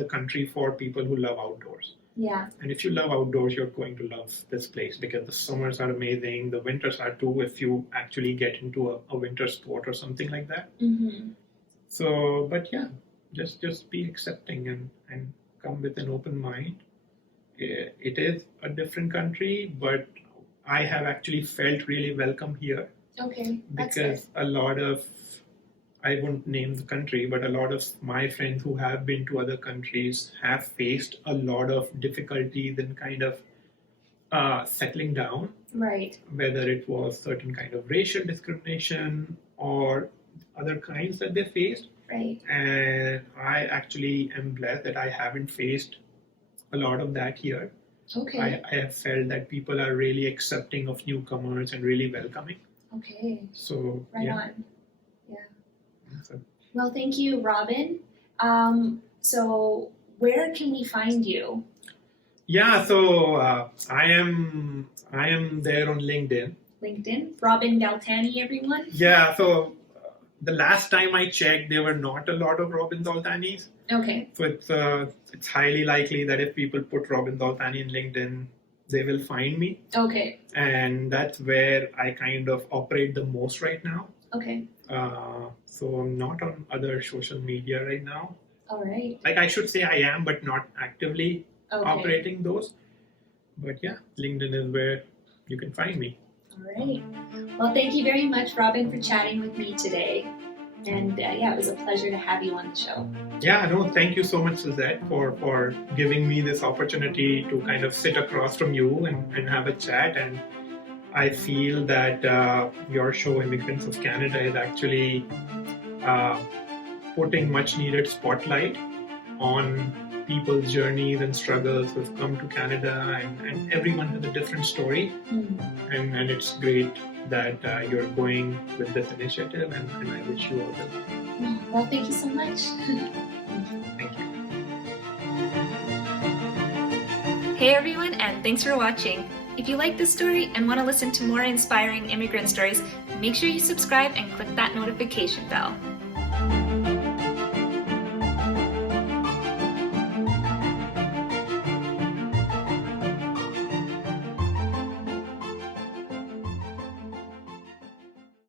a country for people who love outdoors. Yeah. And if you love outdoors, you're going to love this place because the summers are amazing, the winters are too, if you actually get into a winter sport or something like that. Mm-hmm. So, but yeah, just be accepting and come with an open mind. It is a different country, but I have actually felt really welcome here. Okay, that's because a lot of, I won't name the country, but a lot of my friends who have been to other countries have faced a lot of difficulties in kind of settling down. Right. Whether it was certain kind of racial discrimination or other kinds that they faced. Right. And I actually am blessed that I haven't faced a lot of that here. Okay. I have felt that people are really accepting of newcomers and really welcoming. Okay. So, right yeah. on. Yeah. So, well, thank you, Robin. So where can we find you? yeah, so I am there on LinkedIn. LinkedIn, Robin Daultani, everyone. Yeah, so the last time I checked, there were not a lot of Robin Daultanis. Okay. So it's highly likely that if people put Robin Daultani in LinkedIn, they will find me. Okay. And that's where I kind of operate the most right now. Okay. So I'm not on other social media right now. All right. Like I should say I am, but not actively operating those. But yeah, LinkedIn is where you can find me. All right. Well, thank you very much, Robin, for chatting with me today. And yeah, it was a pleasure to have you on the show. Yeah, no, thank you so much, Suzette, for giving me this opportunity to kind of sit across from you and have a chat. And I feel that your show, Immigrants of Canada, is actually putting much needed spotlight on people's journeys and struggles who've come to Canada, and everyone has a different story. And it's great that you're going with this initiative, and I wish you all the best. Well, thank you so much. Thank you. Hey everyone, and thanks for watching. If you like this story and want to listen to more inspiring immigrant stories, make sure you subscribe and click that notification bell.